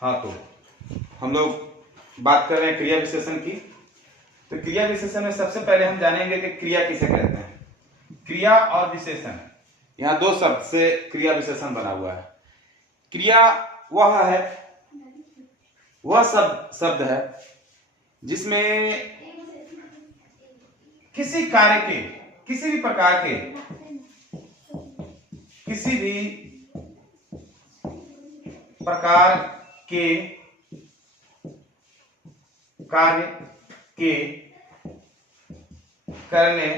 हाँ, तो हम लोग बात कर रहे हैं क्रिया विशेषण की। तो क्रिया विशेषण में सबसे पहले हम जानेंगे कि क्रिया किसे कहते हैं। क्रिया और विशेषण, यहाँ दो शब्द से क्रिया विशेषण बना हुआ है। क्रिया वह शब्द है जिसमें किसी कार्य के, किसी भी प्रकार के, किसी भी प्रकार के कार्य के करने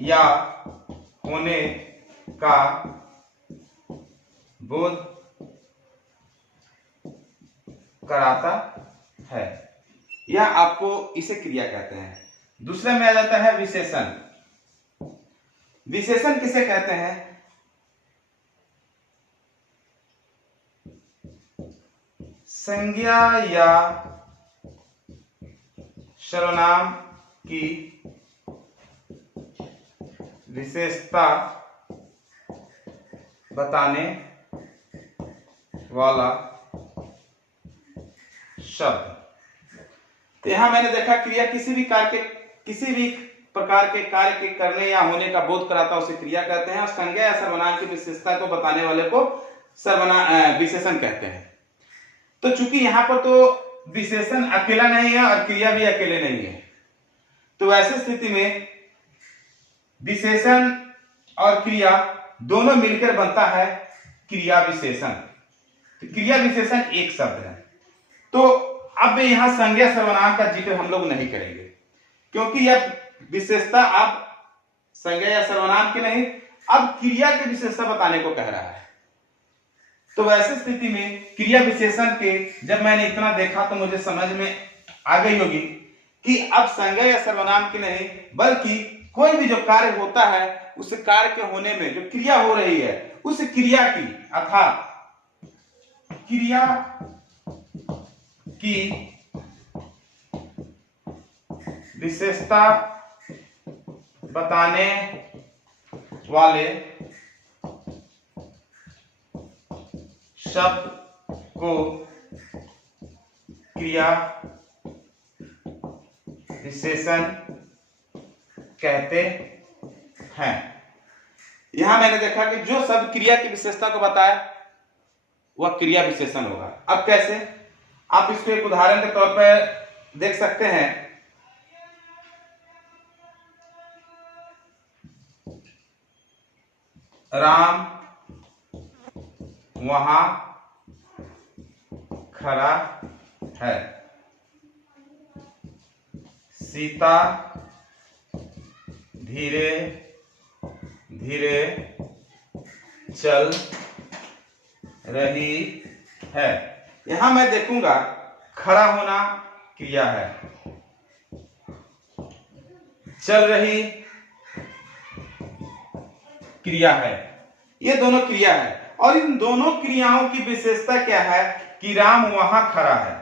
या होने का बोध कराता है, यह आपको इसे क्रिया कहते हैं। दूसरे में आ जाता है विशेषण। विशेषण किसे कहते हैं? संज्ञा या सर्वनाम की विशेषता बताने वाला शब्द। तो यहां मैंने देखा क्रिया किसी भी प्रकार के कार्य के करने या होने का बोध कराता उसे क्रिया कहते हैं, और संज्ञा या सर्वनाम की विशेषता को बताने वाले को विशेषण कहते हैं। तो चूंकि यहां पर तो विशेषण अकेला नहीं है और क्रिया भी अकेले नहीं है, तो ऐसी स्थिति में विशेषण और क्रिया दोनों मिलकर बनता है क्रिया विशेषण। तो क्रिया विशेषण एक शब्द है। तो अब यहां संज्ञा सर्वनाम का जिक्र हम लोग नहीं करेंगे, क्योंकि यह विशेषता अब संज्ञा या सर्वनाम की नहीं, अब क्रिया की विशेषता बताने को कह रहा है। तो वैसे स्थिति में क्रिया विशेषण के जब मैंने इतना देखा तो मुझे समझ में आ गई होगी कि अब संज्ञा या सर्वनाम की नहीं, बल्कि कोई भी जो कार्य होता है उस कार्य के होने में जो क्रिया हो रही है उस क्रिया की, अर्थात क्रिया की विशेषता बताने वाले शब्द को क्रिया विशेषण कहते हैं। यहां मैंने देखा कि जो शब्द क्रिया की विशेषता को बताए वह क्रिया विशेषण होगा। अब कैसे? आप इसको एक उदाहरण के तौर पर देख सकते हैं। राम वहां खड़ा है, सीता धीरे धीरे चल रही है। यहां मैं देखूंगा खड़ा होना क्रिया है, चल रही क्रिया है, ये दोनों क्रिया है। और इन दोनों क्रियाओं की विशेषता क्या है कि राम वहां खड़ा है,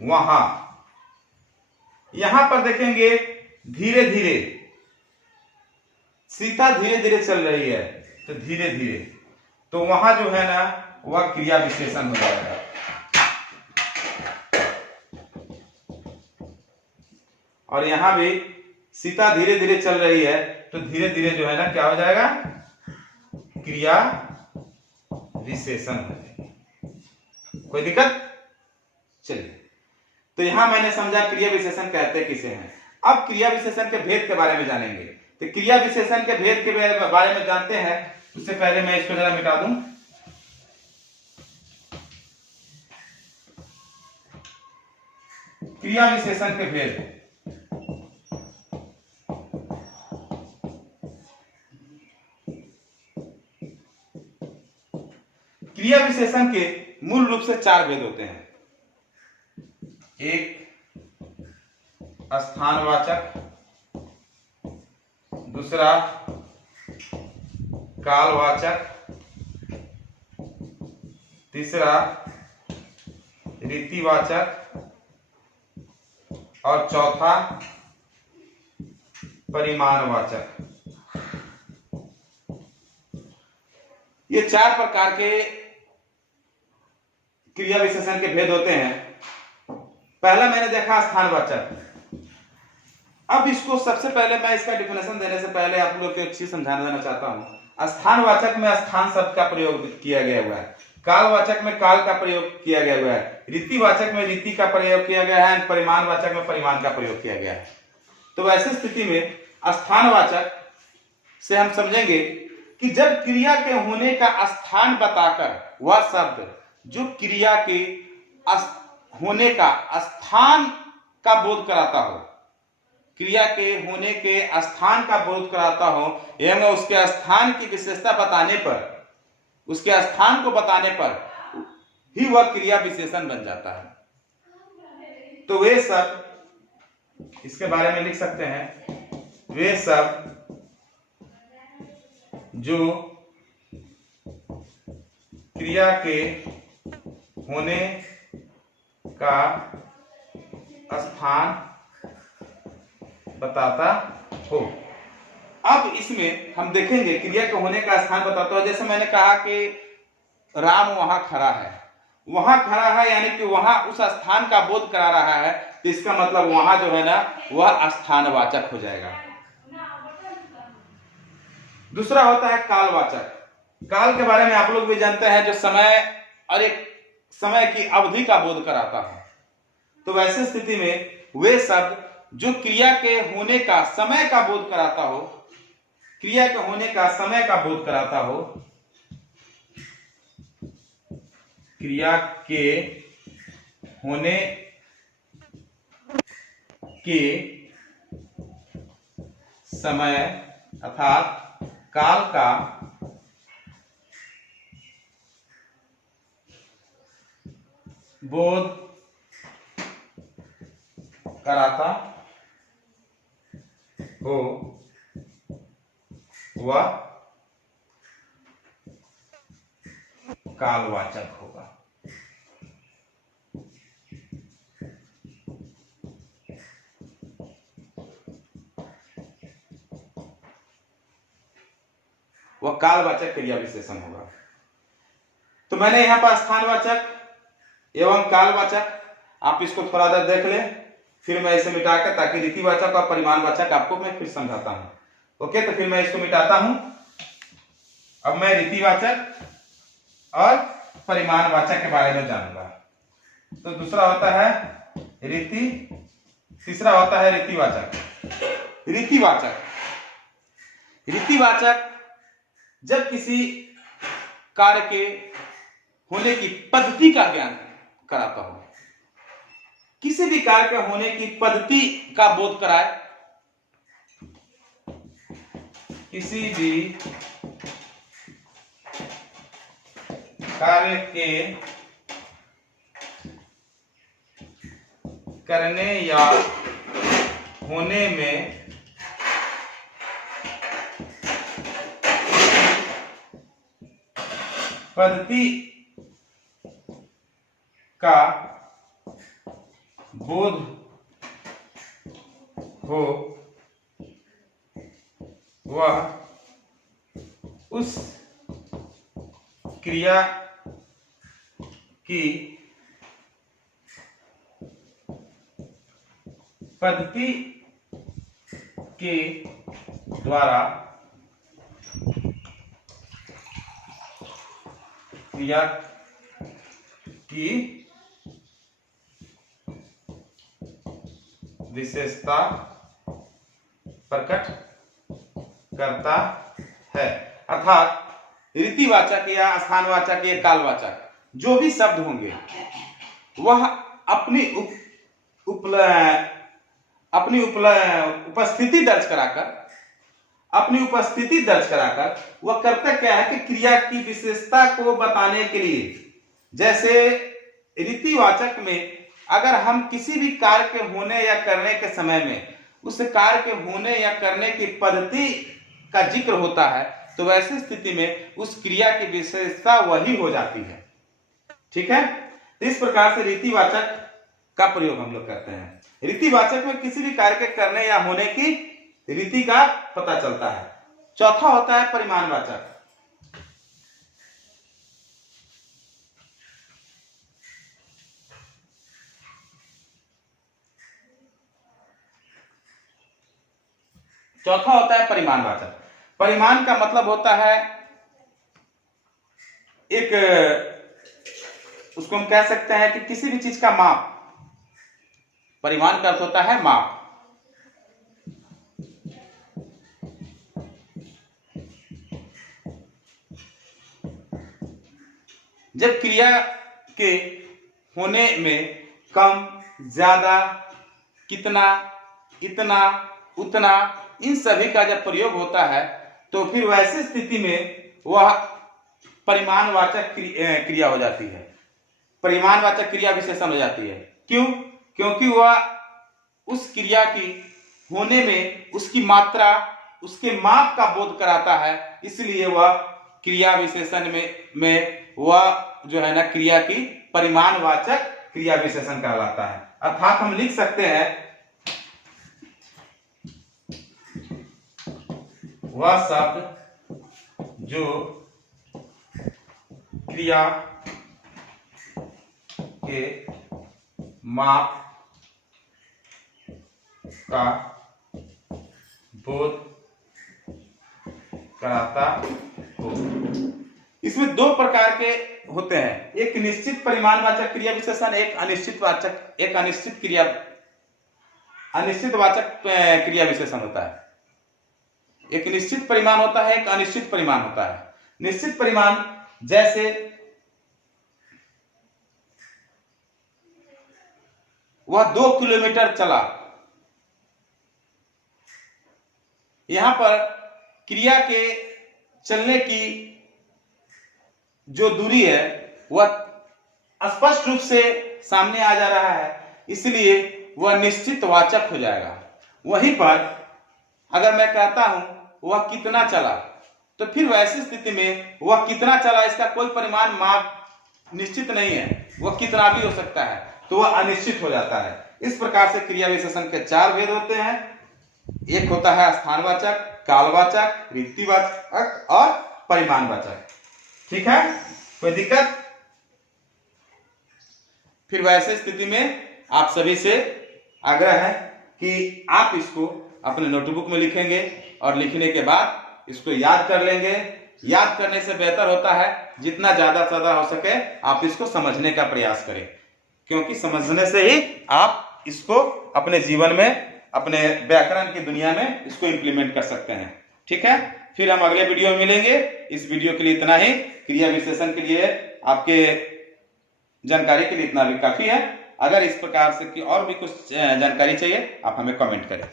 वहां। यहां पर देखेंगे धीरे धीरे, सीता धीरे धीरे चल रही है, तो धीरे धीरे, तो वहां जो है ना वह क्रिया विशेषण हो जाएगा। और यहां भी सीता धीरे धीरे चल रही है, तो धीरे धीरे जो है ना क्या हो जाएगा? क्रिया विशेषण हो जाएगी। कोई दिक्कत? चलिए, तो यहां मैंने समझा क्रिया विशेषण कहते किसे हैं। अब क्रिया विशेषण के भेद के बारे में जानेंगे। तो क्रिया विशेषण के भेद के बारे में जानते हैं, उससे पहले मैं इसको जरा मिटा दूं। क्रिया विशेषण के भेद। क्रिया विशेषण के मूल रूप से चार भेद होते हैं। एक स्थानवाचक, दूसरा कालवाचक, तीसरा रीतिवाचक, और चौथा परिमाणवाचक। ये चार प्रकार के क्रिया विशेषण के भेद होते हैं। पहला मैंने देखा स्थानवाचक। अब इसको सबसे पहले मैं इसका डिफिनेशन देने से पहले आप लोग को एक चीज समझाना देना चाहता हूं। स्थानवाचक में स्थान शब्द का प्रयोग किया गया हुआ है, कालवाचक में काल का प्रयोग किया गया हुआ है, रीतिवाचक में रीति का प्रयोग किया गया है, परिमाणवाचक में परिमाण का प्रयोग किया गया है। तो वैसी स्थिति में स्थानवाचक से हम समझेंगे कि जब क्रिया के होने का स्थान बताकर वह शब्द जो क्रिया के होने का स्थान का बोध कराता हो, क्रिया के होने के स्थान का बोध कराता हो एवं उसके स्थान की विशेषता बताने पर, उसके स्थान को बताने पर ही वह क्रिया विशेषण बन जाता है। तो वे सब इसके बारे में लिख सकते हैं, वे सब जो क्रिया के होने का स्थान बताता हो। अब इसमें हम देखेंगे क्रिया के होने का स्थान बताता हो। जैसे मैंने कहा कि राम वहां खड़ा है, वहां खड़ा है यानी कि वहां उस स्थान का बोध करा रहा है, तो इसका मतलब वहां जो है ना वह स्थानवाचक हो जाएगा। दूसरा होता है कालवाचक। काल के बारे में आप लोग भी जानते हैं, जो समय और एक समय की अवधि का बोध कराता है। तो वैसे स्थिति में वे शब्द जो क्रिया के होने का समय का बोध कराता हो, क्रिया के होने का समय का बोध कराता हो, क्रिया के होने के समय अर्थात काल का बोध कराता हो वह कालवाचक होगा। वह कालवाचक क्रिया विशेषण होगा। तो मैंने यहां पर स्थानवाचक एवं कालवाचक, आप इसको थोड़ा देर देख लें, फिर मैं इसे मिटाकर, ताकि रीतिवाचक और परिमाणवाचक आपको मैं फिर समझाता हूं। ओके, तो फिर मैं इसको मिटाता हूं। अब मैं रीतिवाचक और परिमाणवाचक के बारे में जानूंगा। तो दूसरा होता है रीति, तीसरा होता है रीतिवाचक। रीतिवाचक, रीतिवाचक जब किसी कार्य के होने की पद्धति का ज्ञान कराता हो, किसी भी कार्य के होने की पद्धति का बोध कराए, किसी भी कार्य के करने या होने में पद्धति का बोध हो, वह उस क्रिया की पद्धति के द्वारा क्रिया की विशेषता प्रकट करता है। अर्थात रीतिवाचक या स्थानवाचक या कालवाचक जो भी शब्द होंगे वह अपनी उपस्थिति दर्ज कराकर वह करता क्या है कि क्रिया की विशेषता को बताने के लिए, जैसे रीतिवाचक में अगर हम किसी भी कार्य के होने या करने के समय में उस कार्य के होने या करने की पद्धति का जिक्र होता है, तो वैसी स्थिति में उस क्रिया की विशेषता वही हो जाती है। ठीक है, तो इस प्रकार से रीतिवाचक का प्रयोग हम लोग करते हैं। रीतिवाचक में किसी भी कार्य के करने या होने की रीति का पता चलता है। चौथा होता है परिमाणवाचक। चौथा होता है परिमाणवाचक। परिमाण का मतलब होता है एक, उसको हम कह सकते हैं कि किसी भी चीज का माप। परिमाण का अर्थ होता है माप। जब क्रिया के होने में कम, ज्यादा, कितना, इतना, उतना, इन सभी का जब प्रयोग होता है तो फिर वैसी स्थिति में वह परिमाणवाचक क्रिया हो जाती है, परिमाणवाचक क्रिया विशेषण हो जाती है। क्यों? क्योंकि वह उस क्रिया की होने में उसकी मात्रा, उसके माप का बोध कराता है, इसलिए वह क्रिया विशेषण में वह जो है ना क्रिया की परिमाणवाचक क्रिया विशेषण कहलाता है। अर्थात हम लिख सकते हैं वह शब्द जो क्रिया के माप का बोध कराता हो। इसमें दो प्रकार के होते हैं, एक निश्चित परिमाणवाचक क्रिया विशेषण, एक अनिश्चित वाचक क्रिया विशेषण होता है। एक निश्चित परिमाण होता है, एक अनिश्चित परिमाण होता है। निश्चित परिमाण जैसे वह 2 किलोमीटर चला, यहां पर क्रिया के चलने की जो दूरी है वह स्पष्ट रूप से सामने आ जा रहा है, इसलिए वह निश्चित वाचक हो जाएगा। वहीं पर अगर मैं कहता हूं वह कितना चला, तो फिर वैसी स्थिति में वह कितना चला इसका कोई परिमाण माप निश्चित नहीं है, वह कितना भी हो सकता है, तो वह अनिश्चित हो जाता है। इस प्रकार से क्रिया विशेषण के 4 भेद होते हैं। एक होता है स्थानवाचक, कालवाचक, रीतिवाचक और परिमाणवाचक। ठीक है, कोई दिक्कत? फिर वैसे स्थिति में आप सभी से आग्रह है कि आप इसको अपने नोटबुक में लिखेंगे और लिखने के बाद इसको याद कर लेंगे। याद करने से बेहतर होता है जितना ज्यादा से ज्यादा हो सके आप इसको समझने का प्रयास करें, क्योंकि समझने से ही आप इसको अपने जीवन में, अपने व्याकरण की दुनिया में इसको इंप्लीमेंट कर सकते हैं। ठीक है, फिर हम अगले वीडियो में मिलेंगे। इस वीडियो के लिए इतना ही। क्रिया विशेषण के लिए आपके जानकारी के लिए इतना भी काफी है। अगर इस प्रकार से की और भी कुछ जानकारी चाहिए आप हमें कमेंट करें।